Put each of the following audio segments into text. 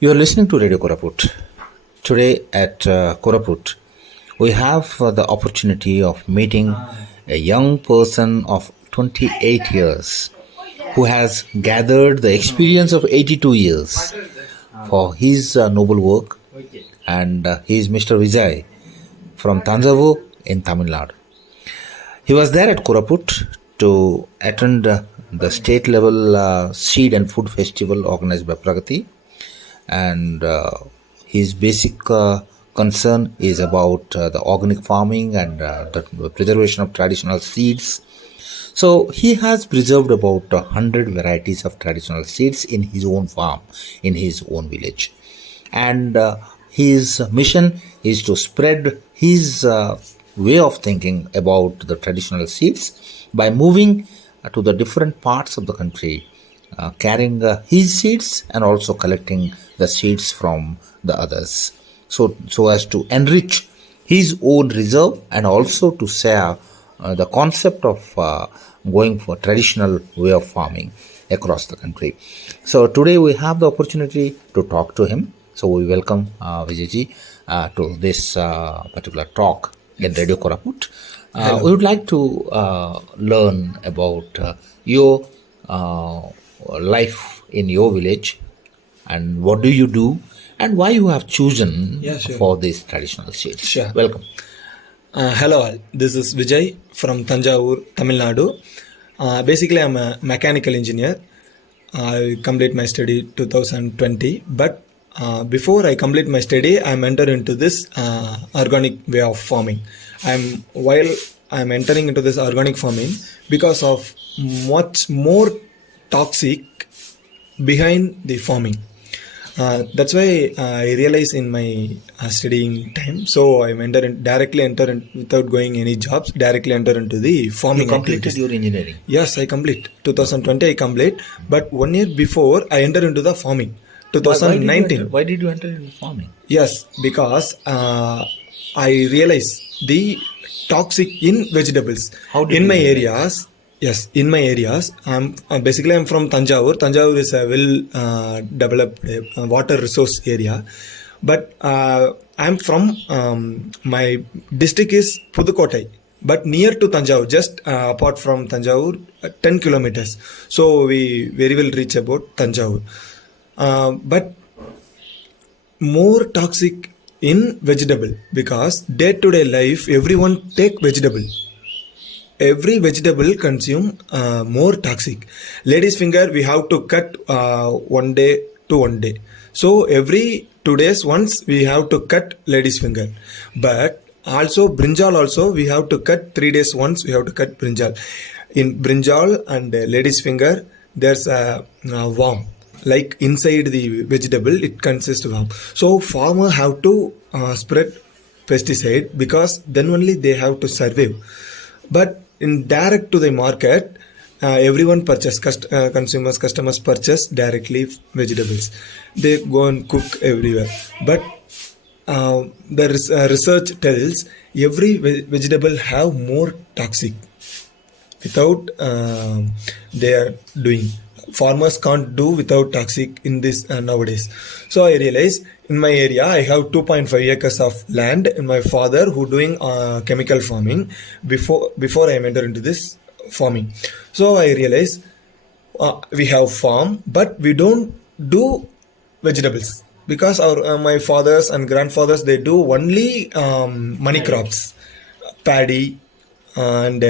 You are listening to Radio Koraput. Today at Koraput, we have the opportunity of meeting a young person of 28 years who has gathered the experience of 82 years for his noble work, and he is Mr. Vijay from Tanjavur in Tamil Nadu. He was there at Koraput to attend the state level seed and food festival organized by Pragati, and his basic concern is about the organic farming and the preservation of traditional seeds. So he has preserved about 100 varieties of traditional seeds in his own farm, in his own village. And his mission is to spread his way of thinking about the traditional seeds by moving to the different parts of the country, carrying his seeds and also collecting the seeds from the others, so as to enrich his own reserve and also to share the concept of going for traditional way of farming across the country. So today we have the opportunity to talk to him. So we welcome Vijay to this particular talk in Radio Koraput. We would like to learn about your life in your village and what do you do and why you have chosen for these traditional seeds. Sure. Welcome. Hello all, this is Vijay from Tanjavur, Tamil Nadu. Basically, I'm a mechanical engineer. I complete my study 2020, but before I complete my study, I'm entered into this organic way of farming. While I'm entering into this organic farming because of much more toxic behind the farming. That's why I realized in my studying time. So I directly enter without going any jobs. Directly enter into the farming. You completed activities. your engineering? Yes, I complete. 2020 I complete. But 1 year before I enter into the farming. 2019. Why did you enter into farming? Yes, because I realized the toxic in vegetables. How did in you my realize? areas? Yes, in my areas, I'm from Tanjavur. Tanjavur is a well developed water resource area, but I'm from my district is Pudukottai, but near to Tanjavur, just apart from Tanjavur, 10 kilometers. So we very well reach about Tanjavur, but more toxic in vegetable because day-to-day life everyone take vegetable. Every vegetable consume more toxic. Ladies finger we have to cut 1 day to 1 day. So every 2 days once we have to cut ladies finger. But also brinjal also we have to cut 3 days once we have to cut brinjal. In brinjal and ladies finger there's a worm. Like inside the vegetable it consists of worm. So farmer have to spread pesticide because then only they have to survive. But in direct to the market, everyone purchase, customers purchase directly vegetables. They go and cook everywhere. But the research tells every vegetable have more toxic without they are doing. Farmers can't do without toxic in this nowadays. So I realized in my area I have 2.5 acres of land and my father who doing chemical farming before I enter into this farming. So I realized we have farm but we don't do vegetables because our my fathers and grandfathers they do only money crops, paddy and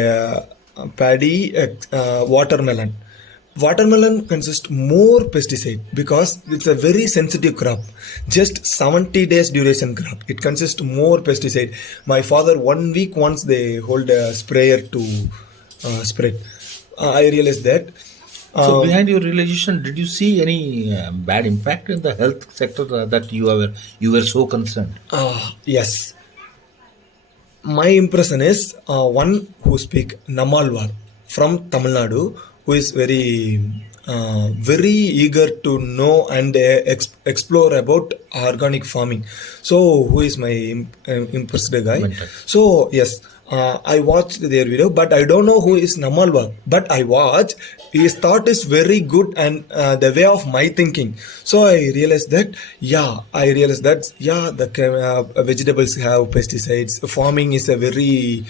watermelon. Watermelon consists more pesticide because it's a very sensitive crop. Just 70 days duration crop. It consists more pesticide. My father 1 week once they hold a sprayer to spread. I realized that. So behind your realization, did you see any bad impact in the health sector that you were so concerned? Yes. My impression is one who speak Namalwar from Tamil Nadu, who is very eager to know and explore about organic farming. So who is my impressed guy? Mentor. So yes, I watched their video, but I don't know who is Namalwag. But I watched. His thought is very good and the way of my thinking. So I realized that, the vegetables have pesticides. Farming is a very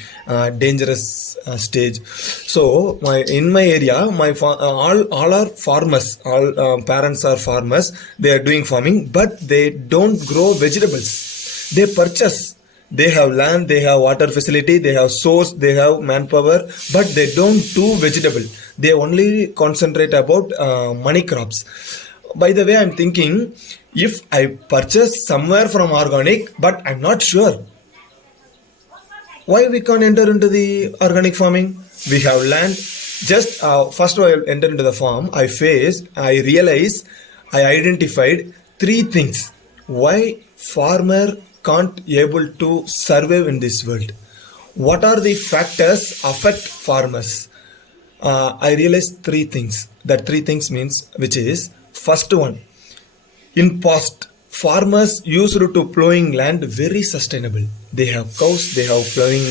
dangerous stage. So in my area, all are farmers. All parents are farmers. They are doing farming, but they don't grow vegetables. They purchase. They have land, they have water facility, they have source, they have manpower, but they don't do vegetable. They only concentrate about money crops. By the way, I'm thinking, if I purchase somewhere from organic, but I'm not sure why we can't enter into the organic farming. We have land. Just first of all, I enter into the farm. I identified three things why farmer can't able to survive in this world. What are the factors affect farmers? I realized three things. That three things means, which is, first one, in past farmers used to plowing land very sustainable. They have cows, they have plowing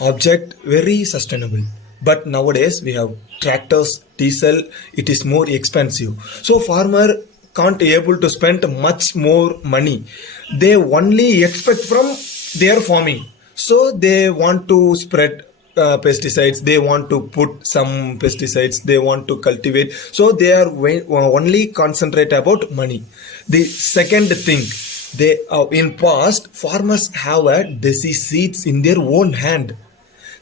object very sustainable. But nowadays we have tractors, diesel, it is more expensive. So farmer can't able to spend much more money. They only expect from their farming. So they want to spread pesticides, they want to put some pesticides, they want to cultivate. So they are only concentrate about money. The second thing, they in past farmers have a disease seeds in their own hand.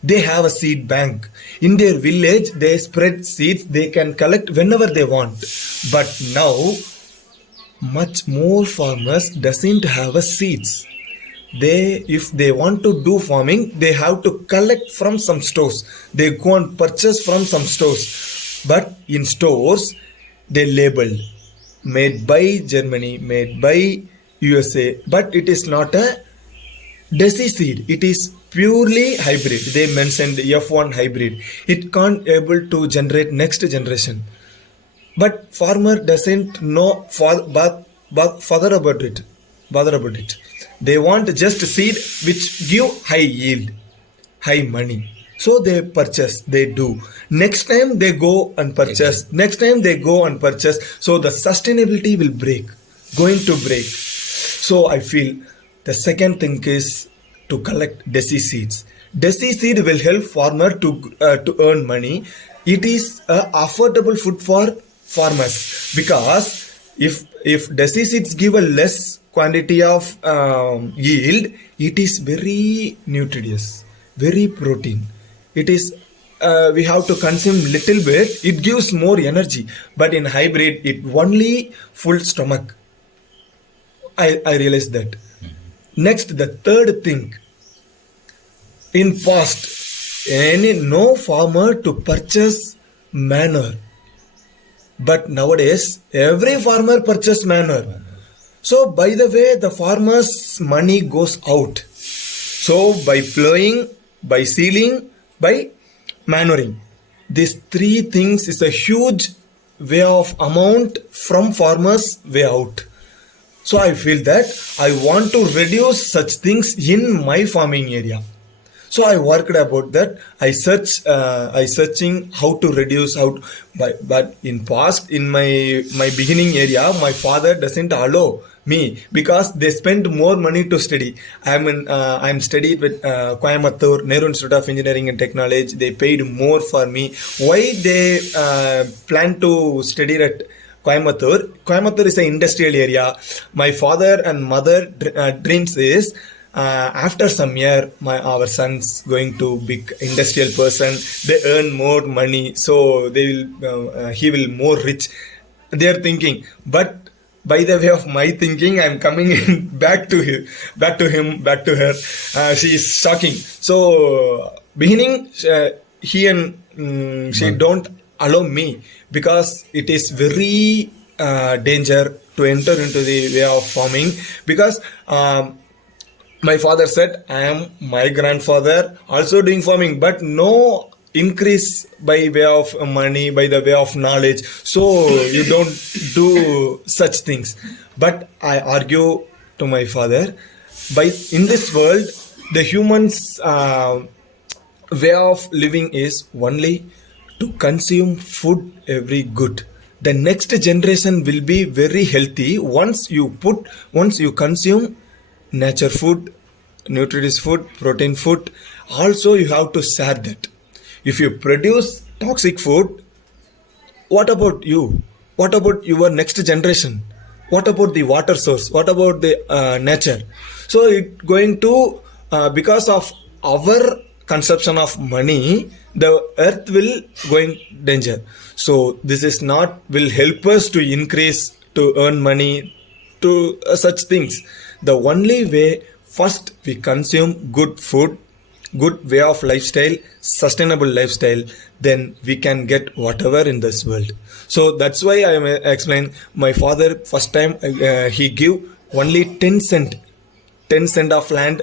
They have a seed bank in their village. They spread seeds, they can collect whenever they want. But now much more farmers doesn't have a seeds. If they want to do farming, they have to collect from some stores. They go and purchase from some stores. But in stores, they label made by Germany, made by USA. But it is not a desi seed. It is purely hybrid. They mentioned F1 hybrid. It can't able to generate next generation. But farmer doesn't know bother about it. They want just seed which give high yield, high money. So they purchase, they do. Next time they go and purchase. Okay. Next time they go and purchase. So the sustainability will going to break. So I feel the second thing is to collect desi seeds. Desi seed will help farmer to earn money. It is affordable food for farmers, because if desi seeds give a less quantity of yield, it is very nutritious, very protein. It is we have to consume little bit, it gives more energy. But in hybrid, it only full stomach. I realized that. Next, the third thing, in past, no farmer to purchase manure. But nowadays, every farmer purchase manure. So by the way, the farmer's money goes out. So by plowing, by sealing, by manuring, these three things is a huge way of amount from farmers way out. So I feel that I want to reduce such things in my farming area. So I worked about that. I searching how to reduce but in past, in my beginning area, my father doesn't allow me because they spend more money to study. I'm studied with Coimbatore Nehru Institute of Engineering and Technology. They paid more for me. Why they plan to study at Coimbatore? Coimbatore is an industrial area. My father and mother dreams is, after some year, our son's going to big industrial person. They earn more money, so he will more rich. They are thinking, but by the way of my thinking, I'm coming in back to her. She is shocking. So beginning, he and she don't allow me because it is very danger to enter into the way of farming, because my father said, I am my grandfather also doing farming, but no increase by way of money, by the way of knowledge. So you don't do such things. But I argue to my father, in this world, the humans way of living is only to consume food every good. The next generation will be very healthy once you consume nature food, nutritious food, protein food. Also you have to share that. If you produce toxic food, what about you? What about your next generation? What about the water source? What about the nature? So it going to because of our consumption of money, the earth will going danger. So this is not will help us to increase to earn money to such things. The only way, first we consume good food, good way of lifestyle, sustainable lifestyle, then we can get whatever in this world. So that's why I explain. My father first time he give only 10 cent of land.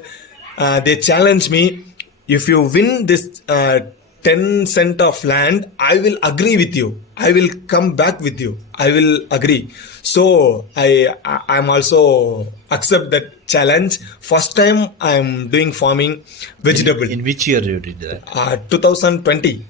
They challenge me, if you win this 10 cent of land, I will agree with you, I will come back with you, I will agree. So I'm also accept that challenge. First time I'm doing farming vegetable. In which year you did that? 2020.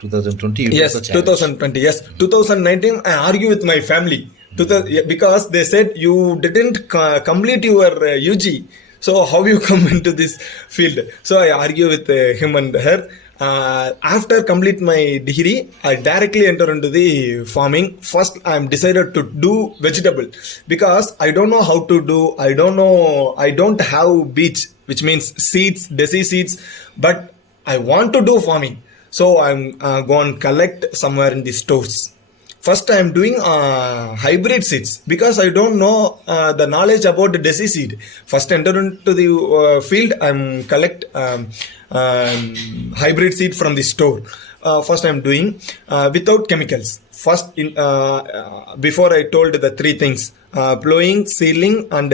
2020 you Yes, took the challenge. 2020. Yes, 2019 I argue with my family because they said you didn't complete your UG, so how you come into this field? So I argue with him and her. After complete my degree, I directly enter into the farming. First, I am decided to do vegetable because I don't know how to do. I don't have beach, which means seeds, desi seeds, but I want to do farming. So I'm going collect somewhere in the stores. First, I am doing hybrid seeds because I don't know the knowledge about the desi seed. First, enter into the field. I'm collect hybrid seed from the store. First, I'm doing without chemicals. First, before I told the three things: plowing, seedling, and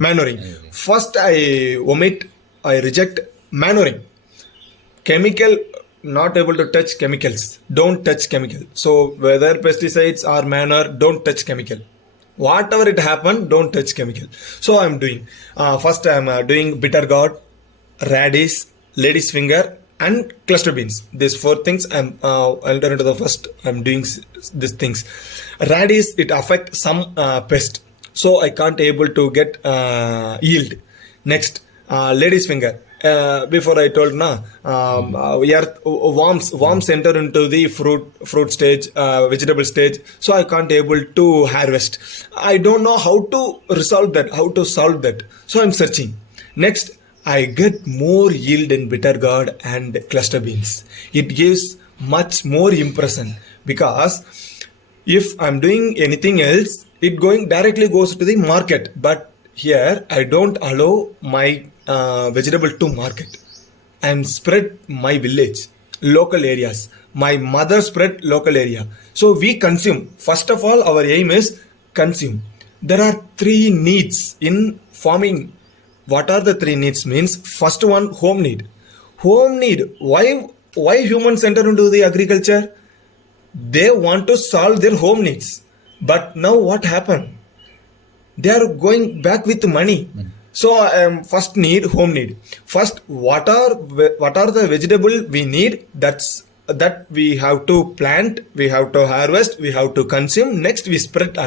manuring. First, I reject manuring. Chemical, not able to touch chemicals, don't touch chemical. So whether pesticides or manure, don't touch chemical, whatever it happen, don't touch chemical. So I'm doing first I'm doing bitter gourd, radish, lady's finger, and cluster beans. These four things I'm enter into the first. I'm doing these things. Radish, it affect some pest, so I can't able to get yield. Next, lady's finger. Before I told worms enter into the fruit stage, vegetable stage, so I can't able to harvest. I don't know how to solve that, so I'm searching. Next, I get more yield in bitter gourd and cluster beans. It gives much more impression because if I'm doing anything else, it going directly goes to the market, but here I don't allow my vegetable to market and spread my village, local areas. My mother spread local area. So we consume. First of all, our aim is consume. There are three needs in farming. What are the three needs? Means first one, home need. Home need. Why humans enter into the agriculture? They want to solve their home needs. But now what happened? They are going back with money. So first need, home need. First, what are the vegetable we need? That we have to plant, we have to harvest, we have to consume. Next, we spread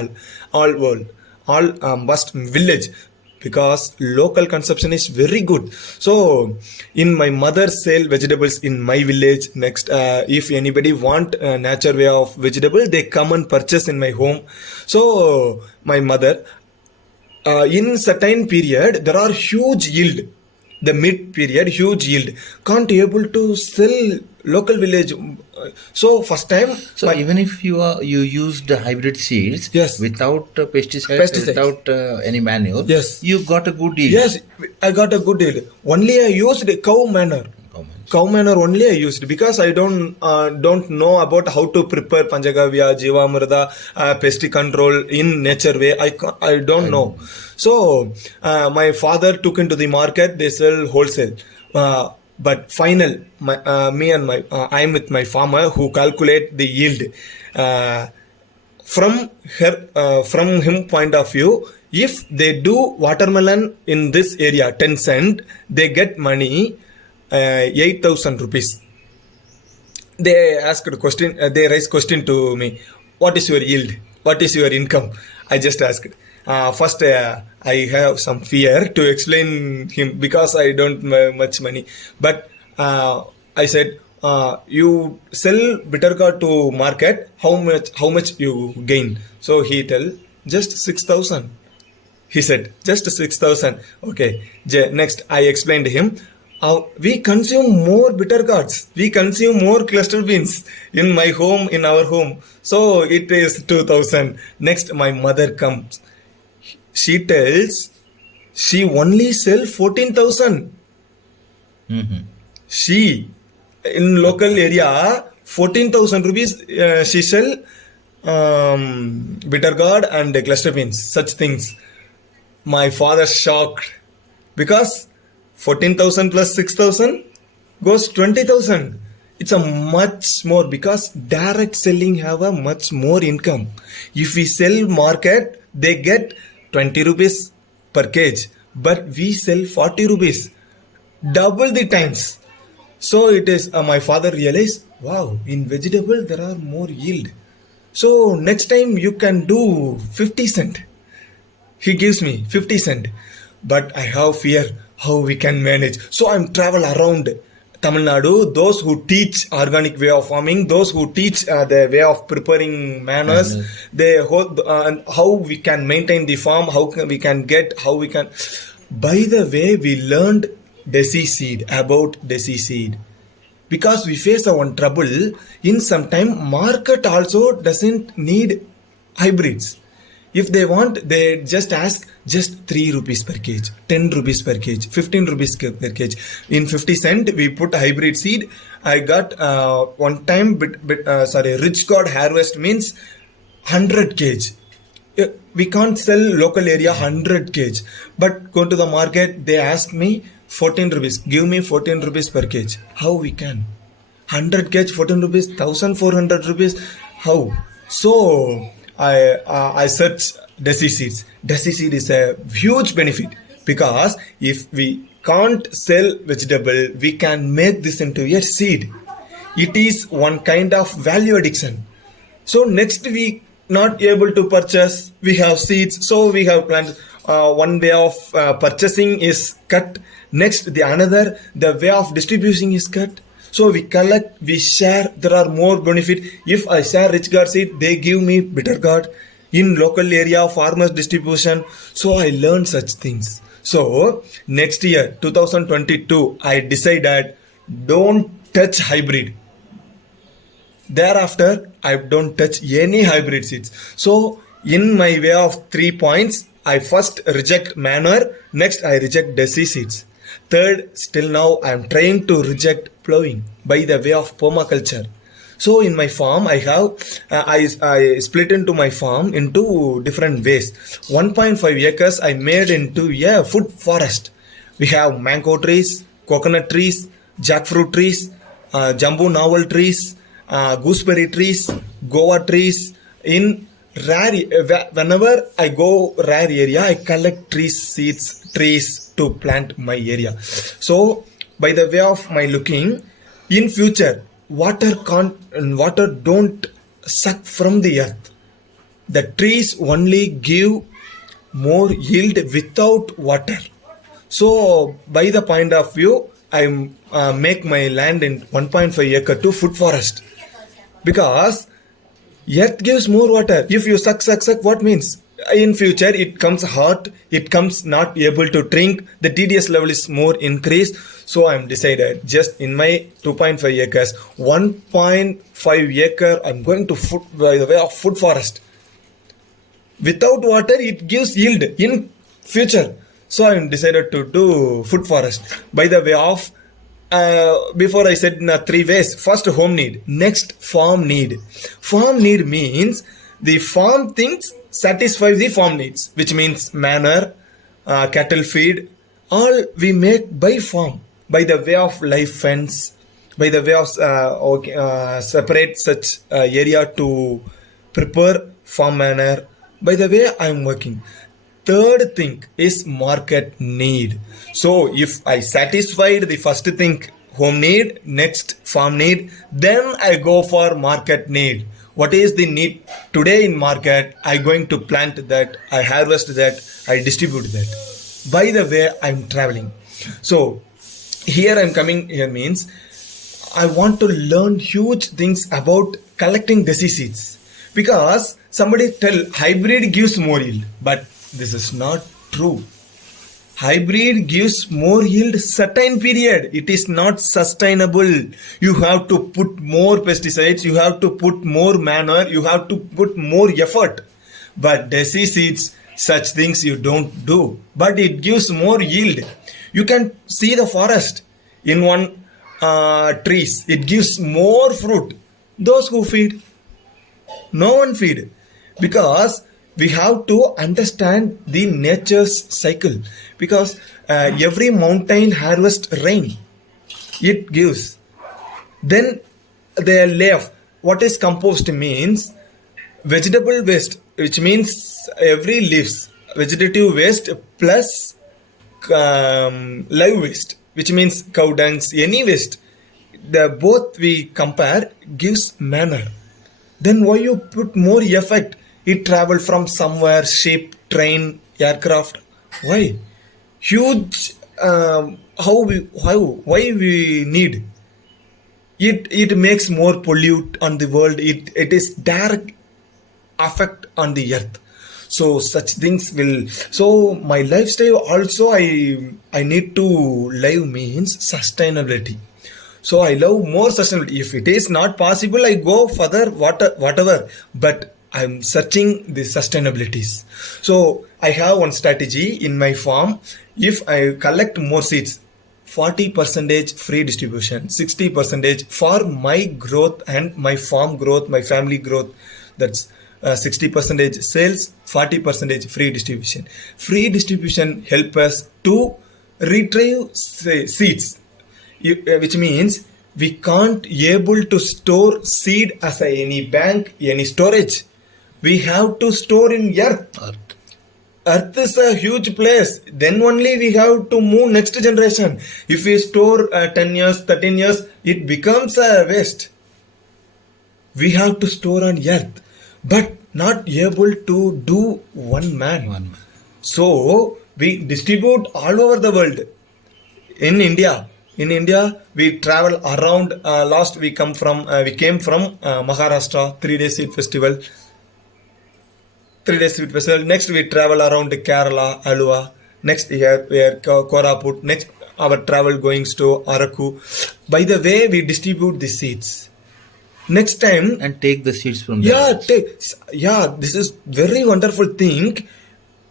all world, all vast village, because local consumption is very good. So in my mother sell vegetables in my village. Next, if anybody want a nature way of vegetable, they come and purchase in my home. So my mother. In certain period, there are huge yield. The mid period, huge yield. Can't able to sell local village. So first time. So even if you used hybrid seeds, yes, without pesticides, without any manure, yes, you got a good yield. Yes, I got a good yield. Only I used cow manure. Cow manure only I used because I don't know about how to prepare Panchagavya, Jivamrita, pest control in nature way. I don't know. So my father took into the market. They sell wholesale. But final, I am with my farmer who calculate the yield. From him point of view, if they do watermelon in this area 10 cent, they get money. 8,000 rupees. They asked a question, they raised question to me, what is your yield? What is your income? I just asked. First, I have some fear to explain him because I don't have much money. But I said, you sell bitter gourd to market, how much you gain? So he tell, just 6,000. He said, just 6,000. Okay. Next, I explained to him, we consume more bitter gourds. We consume more cluster beans in my home, in our home. So it is 2,000. Next, my mother comes. She tells, she only sell 14,000. She, in local area, 14,000 rupees, she sell bitter gourd and cluster beans, such things. My father shocked because 14,000 plus 6,000 goes 20,000. It's a much more because direct selling have a much more income. If we sell market, they get 20 rupees per kg, but we sell 40 rupees, double the times. So it is, my father realized, wow, in vegetable there are more yield. So next time you can do 50 cent. He gives me 50 cent, but I have fear how we can manage. So I'm travel around Tamilnadu, those who teach organic way of farming, those who teach the way of preparing manners, they hold, how we can maintain the farm, we can get, how we can. By the way, we learned desi seed, about desi seed. Because we face our own trouble, in some time, market also doesn't need hybrids. If they want, they just ask just 3 rupees per kg, 10 rupees per kg, 15 rupees per kg. In 50 cent, we put hybrid seed. I got one time, rich gourd harvest means 100 kg. We can't sell local area 100 kg. But go to the market, they ask me 14 rupees. Give me 14 rupees per kg. How we can? 100 kg, 14 rupees, 1,400 rupees. How? So I search desi seeds. Desi seed is a huge benefit because if we can't sell vegetable, we can make this into a seed. It is one kind of value addition. So next week, not able to purchase, we have seeds, so we have plants. One way of purchasing is cut. Next, the way of distributing is cut. So we collect, we share, there are more benefit. If I share rich gourd seed, they give me bitter gourd. In local area, farmers distribution. So I learned such things. So next year, 2022, I decided don't touch hybrid. Thereafter, I don't touch any hybrid seeds. So in my way of 3 points, I first reject manure. Next, I reject desi seeds. Third, still now I am trying to reject plowing by the way of permaculture. So in my farm, I have I split into my farm into different ways. 1.5 acres I made into a food forest. We have mango trees, coconut trees, jackfruit trees, jumbo navel trees, gooseberry trees, guava trees. In whenever I go rare area, I collect trees to plant my area. So by the way of my looking, in future, water don't suck from the earth. The trees only give more yield without water. So by the point of view, I make my land in 1.5 acre to food forest. Because earth gives more water. If you suck, what means? In future, it comes hot, it comes not able to drink, the TDS level is more increased. So I'm decided, just in my 2.5 acres, 1.5 acre, I'm going to by the way of food forest. Without water, it gives yield in future. So I'm decided to do food forest. By the way of before I said in 3 ways. First, home need. Next, farm need. Farm need means the farm things satisfy the farm needs, which means manure, cattle feed, all we make by farm, by the way of live fence, by the way of separate such area to prepare farm manure. By the way, I am working. Third thing is market need. So if I satisfied the first thing, home need, next farm need, then I go for market need. What is the need today in market? I going to plant that, I harvest that, I distribute that. By the way, I'm traveling. So here I'm coming here means I want to learn huge things about collecting desi seeds, because somebody tell hybrid gives more yield, but this is not true. Hybrid gives more yield certain period. It is not sustainable. You have to put more pesticides, you have to put more manure, you have to put more effort. But desi seeds, such things you don't do, but it gives more yield. You can see the forest in one trees, it gives more fruit. Those who feed, no one feed, because we have to understand the nature's cycle, because every mountain harvest rain, it gives, then they left. What is compost means? Vegetable waste, which means every leaves, vegetative waste plus live waste, which means cow dungs, any waste, the both we compare gives manure. Then why you put more effect? It travel from somewhere, ship, train, aircraft. Why? Huge. Why we need? It makes more pollute on the world. It is direct effect on the earth. So such things will. So my lifestyle also I need to live means sustainability. So I love more sustainability. If it is not possible, I go further, whatever. But I'm searching the sustainabilities. So I have one strategy in my farm. If I collect more seeds, 40% free distribution, 60% for my growth and my farm growth, my family growth. That's 60% sales, 40% free distribution. Free distribution help us to retrieve seeds, which means we can't able to store seed as any bank, any storage. We have to store in earth. Earth is a huge place. Then only we have to move next generation. If we store 10 years, 13 years, it becomes a waste. We have to store on earth, but not able to do one man. So we distribute all over the world. In India, we travel around. Last we came from Maharashtra, 3-day seed festival. 3-day seed festival. Next we travel around Kerala, Alua. Next year we are Koraput. Next our travel going to Araku. By the way, we distribute the seeds. Next time and take the seeds from there. This is very wonderful thing.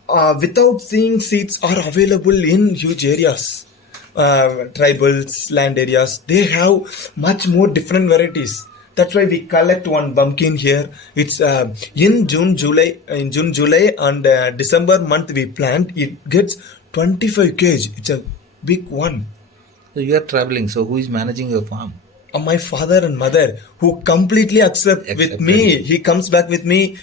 Without seeing seeds are available in huge areas. Tribals, land areas, they have much more different varieties. That's why we collect one pumpkin here. It's in June, July, and December month we plant. It gets 25 kg. It's a big one. So you are traveling. So who is managing your farm? My father and mother, who completely accept with me. He comes back with me.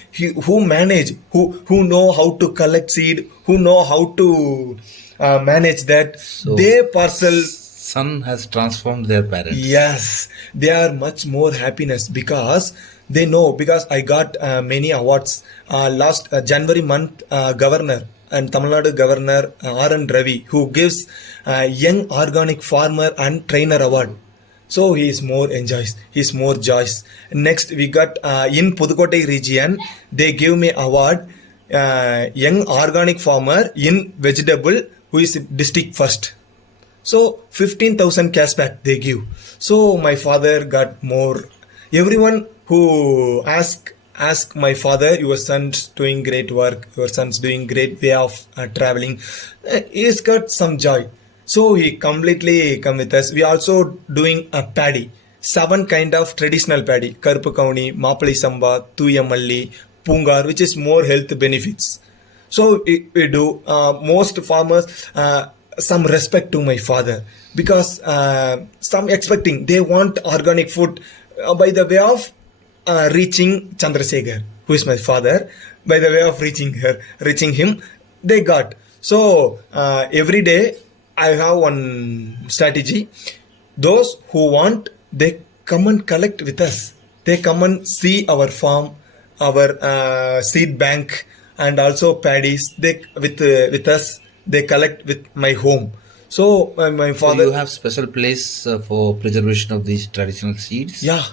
Who manage, who know how to collect seed, who know how to manage that. So their parcel. Son has transformed their parents. Yes, they are much more happiness because they know, because I got many awards. Last January month, governor and Tamilnadu governor R.N. Ravi, who gives young organic farmer and trainer award. So he is more enjoys, he's more joyous. Next we got in Pudukkottai region, they give me award young organic farmer in vegetable who is district first. So 15,000 cashback they give. So my father got more. Everyone who ask my father, your son's doing great work, your son's doing great way of traveling, he's got some joy. So he completely come with us. We also doing a paddy, 7 kind of traditional paddy: Karpu Kauni, Mapali Samba, Tuyamalli, Pungar, which is more health benefits. So we do. Most farmers some respect to my father, because some expecting, they want organic food by the way of reaching Chandrasekhar, who is my father. By the way of reaching him, they got. So every day I have one strategy. Those who want, they come and collect with us. They come and see our farm, our seed bank, and also paddies. They with us. They collect with my home. So my So father, you have special place for preservation of these traditional seeds. yeah,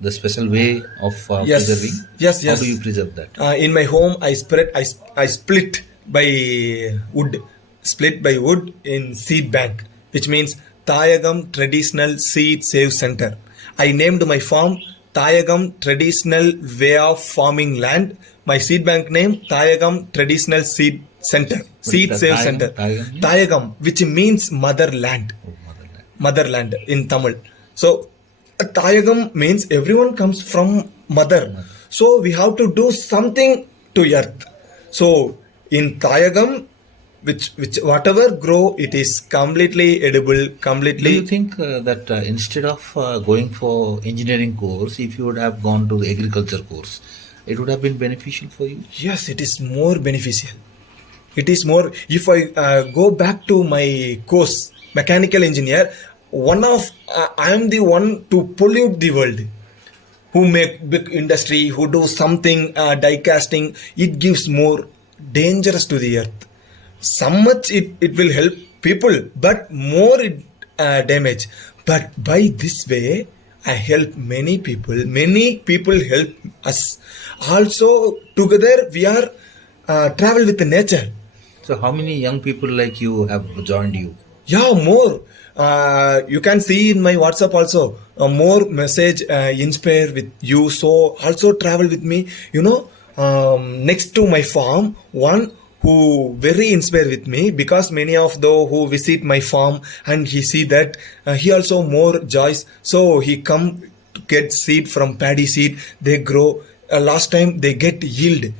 The special way of preserving. yes, yes, How do yes. you preserve that? In my home, I split by wood, split by wood in seed bank, which means Tayagam Traditional Seed Save Center. I named my farm Tayagam Traditional Way of Farming Land. My seed bank name Tayagam Traditional Seed Center, What is Seed that? Save Tayagam? Center. Tayagam means? Tayagam, which means motherland, Oh, motherland. motherland in Tamil. So Tayagam means everyone comes from mother. So we have to do something to earth. So in Tayagam, which whatever grow, it is completely edible, Do you completely. think that instead of going for engineering course, if you would have gone to the agriculture course, it would have been beneficial for you? Yes, it is more beneficial. It is more. If I go back to my course, mechanical engineer, I am the one to pollute the world. Who make big industry, who do something die casting, it gives more dangerous to the earth. Some much it will help people, but more it damage. But by this way, I help many people. Many people help us. Also, together we are travel with the nature. So how many young people like you have joined you? Yeah, more. You can see in my WhatsApp also. More message inspire with you. So also travel with me. Next to my farm, one who very inspire with me, because many of those who visit my farm and he see that he also more joys. So he come to get seed from paddy seed. They grow. Last time they get yield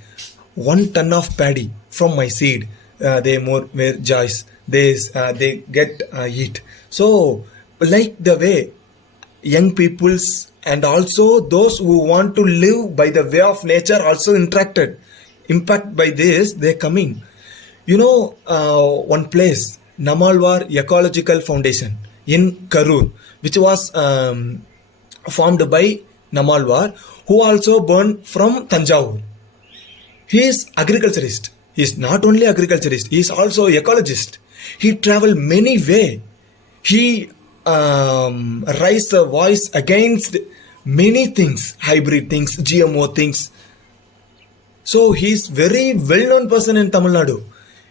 1 ton of paddy from my seed. They more were joys. They get eat. So like the way young peoples and also those who want to live by the way of nature also interacted, impact by this they coming. One place, Namalwar Ecological Foundation in Karur, which was formed by Namalwar, who also born from Tanjavur. He is agriculturist. He is not only agriculturist, he is also ecologist. He travel many way. He raise a voice against many things, hybrid things, GMO things. So he is very well-known person in Tamil Nadu.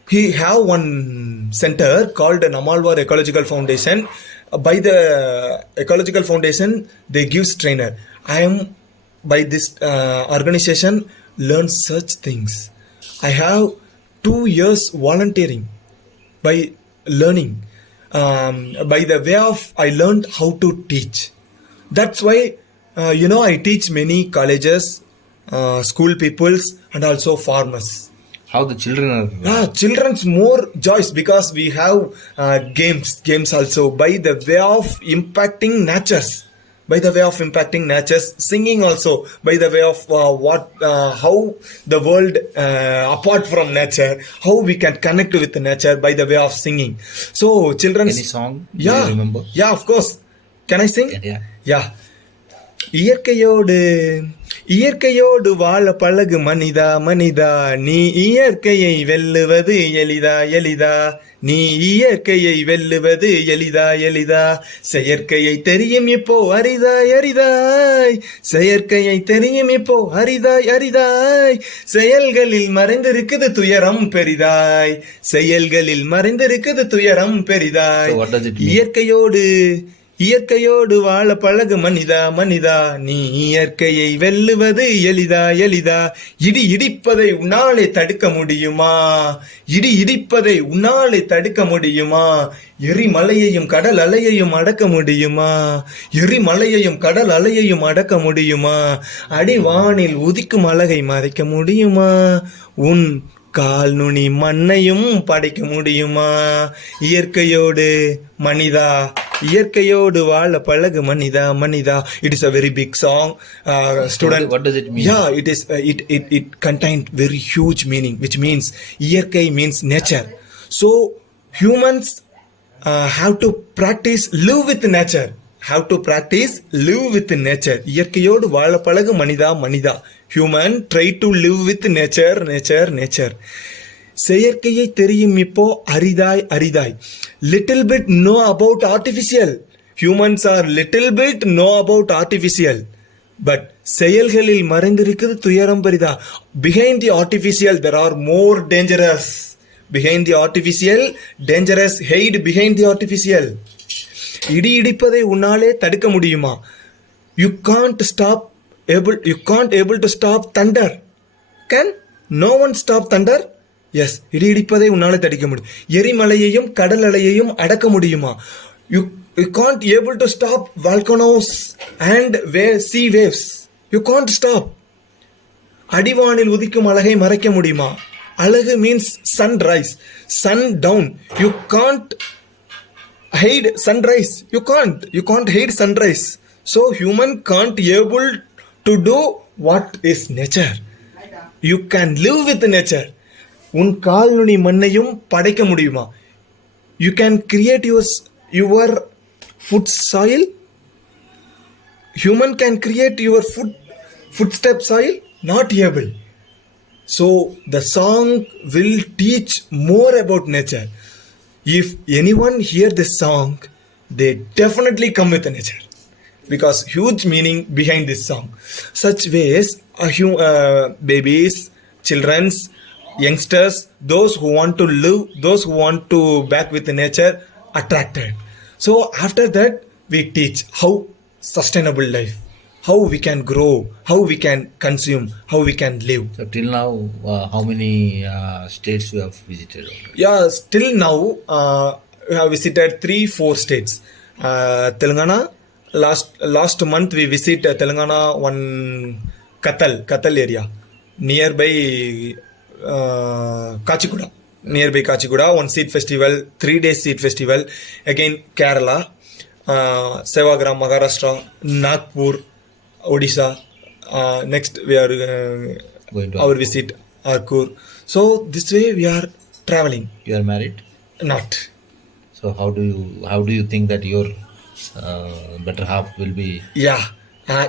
He have one center called Namalwar Ecological Foundation. By the Ecological Foundation, they give trainer. I am by this organization learn such things. I have 2 years volunteering by learning. By the way of I learned how to teach. That's why I teach many colleges, school peoples, and also farmers. How the children are? Children's more joys because we have games also by the way of impacting natures. By the way of impacting natures, singing also by the way of how the world apart from nature, how we can connect with the nature by the way of singing. So children's Any song? Do yeah, you remember? yeah, of course. Can I sing? Yeah. Yeah. இயற்கையோடு இயற்கையோடு வாழ பழகு மனிதா மனிதா, நீ இயற்கையை வெல்லுவது எளிதா எளிதா, நீ இயற்கையை வெல்லுவது எளிதா எளிதா, செயற்கையை தெரியும் இப்போ அரிதாய் அரிதாய், செயற்கையை தெரியும் இப்போ அரிதாய் அரிதாய், செயல்களில் மறைந்திருக்குது துயரம் பெரிதாய், செயல்களில் மறைந்திருக்குது துயரம் பெரிதாய். So what does it mean? இயற்கையோடு வாழ பழகு மனிதா மனிதா, நீ இயற்கையை வெல்லுவது எளிதா எளிதா, இடி இடிப்பதை உன்னாலே தடுக்க முடியுமா, இடி இடிப்பதை உன்னாலே தடுக்க முடியுமா, எரிமலையையும் கடல் அலையையும் அடக்க முடியுமா, எரிமலையையும் கடல் அலையையும் அடக்க முடியுமா, அடிவானில் உதிக்கும் அழகை மறைக்க முடியுமா, உன் கால் நுனி மண்ணையும் படைக்க முடியுமா, இயற்கையோடு மனிதா இயற்கையோடு வாழ பழகு மனிதா மனிதா. It is a very big song. Student, what does it mean? Yeah, it is. It contained very huge meaning, which means இயற்கை means nature. So humans have to practice live with nature. Have to practice live with nature. இயற்கையோடு வாழ பழகு மனிதா. Human, try to live with nature. செயற்கையை தெரியும் இப்போ அரிதாய். Little bit know about artificial. Humans are little bit know about artificial. But செயல்களில் மறைந்திருக்கிறது துயரம் பெரிதா. Behind the artificial there are more dangerous. Behind the artificial dangerous. Hide behind the artificial. இடி இடிப்பதை உன்னாலே தடுக்க முடியுமா? You can't able to stop thunder. Can no one stop thunder? Yes. இடி இடிப்பதை உன்னாலே தடுக்க முடியும். எரிமலையையும் கடல் அலையையும் அடக்க முடியுமா? You can't able to stop volcanoes and sea waves. You can't stop. அடிவானில் உதிக்கும் அழகை மறைக்க முடியுமா? அழகு means sunrise, sun down. You can't hide sunrise. You can't hide sunrise. So human can't able to do what is nature. You can live with nature. உன் கால் நுனி மண்ணையும் படைக்க முடியுமா? You can create your foot soil. Human can create your footstep soil. Not able. So the song will teach more about nature. If anyone hear this song, they definitely come with nature, because huge meaning behind this song. Such ways babies, childrens, youngsters, those who want to live, those who want to back with nature, attracted. So after that we teach how sustainable life, how we can grow, how we can consume, how we can live. So till now, how many states you have visited already? Yeah, still now we have visited 3-4 states. Telangana, last month we visited Telangana, one Kathal area nearby Kachiguda. Nearby Kachiguda, one seed festival, 3 days seed festival. Again Kerala, Sevagram, Maharashtra, Nagpur, Odisha. Next we are Going to our visit Arkur. So this way we are traveling. You are married? Not. So how do you think that your better half will be? Yeah,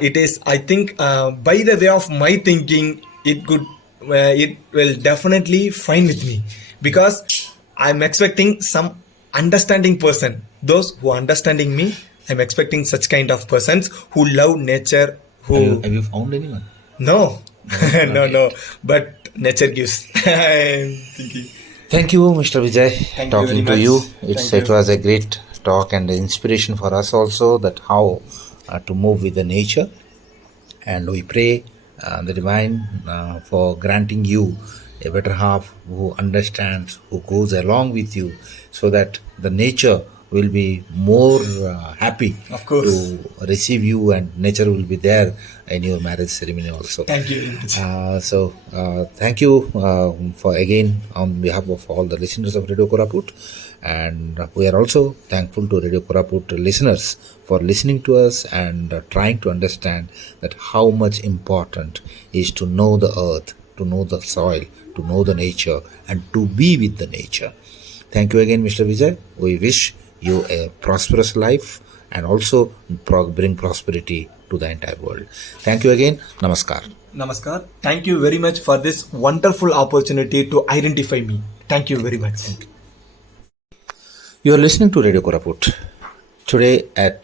it is. I think by the way of my thinking, it will definitely fine with me, because I'm expecting some understanding person. Those who are understanding me, I'm expecting such kind of persons who love nature. Have you found anyone? No. No. But nature gives. I'm thinking. Thank you, Mr. Vijay. Thank you Talking very to much. you, Thank it you. was a great talk and inspiration for us also, that how to move with the nature. And we pray the divine for granting you a better half who understands, who goes along with you, so that the nature will be more happy Of course. to receive you, and nature will be there in your marriage ceremony also. Thank you very much. Thank you for again on behalf of all the listeners of Radio Koraput, and we are also thankful to Radio Koraput listeners for listening to us and trying to understand that how much important is to know the earth, to know the soil, to know the nature, and to be with the nature. Thank you again, Mr. Vijay. We wish you a prosperous life and also bring prosperity to the entire world. Thank you again. Namaskar. Namaskar. Thank you very much for this wonderful opportunity to identify me. Thank you very much. You are listening to Radio Koraput. Today at